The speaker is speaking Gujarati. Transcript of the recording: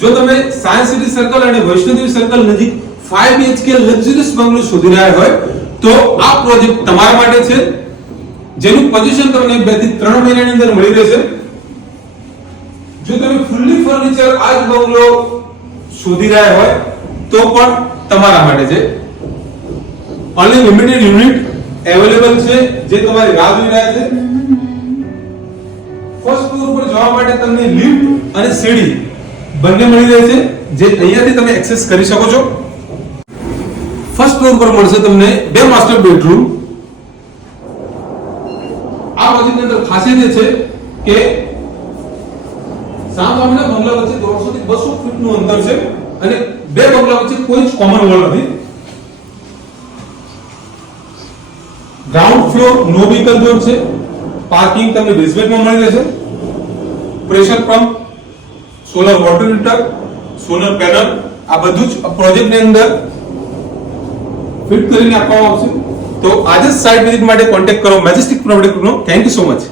જો તમે સાયન્સ સિટી સર્કલ અને વૈષ્ણોદેવી સર્કલ નજીક 5 BHK લક્ઝરીયસ બંગલો શોધી રહ્યા હોય તો આ પ્રોજેક્ટ તમારા માટે છે, જેનું પોઝિશન તમને 2 થી 3 મહિનાની અંદર મળી રહેશે. જો તમે ફુલ્લી ફર્નિચર આ જ બંગલો શોધી રહ્યા હોય તો પણ તમારા માટે છે. ઓન્લી લિમિટેડ યુનિટ અવેલેબલ છે જે તમારી રાહ જોઈ રહ્યા છે. ફર્સ્ટ ફ્લોર પર જવા માટે તમને લિફ્ટ અને સીડી બંને મળી રહેશે, જે અહીંયાથી તમે એક્સેસ કરી શકો છો. ફર્સ્ટ ફ્લોર પર મળશે તમને 2 માસ્ટર બેડરૂમ. આ પ્રોજેક્ટની અંદર ખાસિયત એ છે કે સામેના બંગલા વચ્ચે 300 થી 200 ફૂટનું અંતર છે અને 2 બંગલા વચ્ચે કોઈ જ કોમન વોલ નથી. ગ્રાઉન્ડ ફ્લોર નો વ્હીકલ ઝોન છે. પાર્કિંગ તમને બેઝમેન્ટમાં મળી રહેશે. Pressure pump, solar water heater, solar panel આ બધું જ પ્રોજેક્ટની અંદર ફિટ કરીને આપવામાં આવશે. તો આજે જ સાઇટ વિઝિટ માટે કોન્ટેક્ટ કરો મેજેસ્ટિક પ્રોપર્ટી ગ્રુપનો. Thank you so much.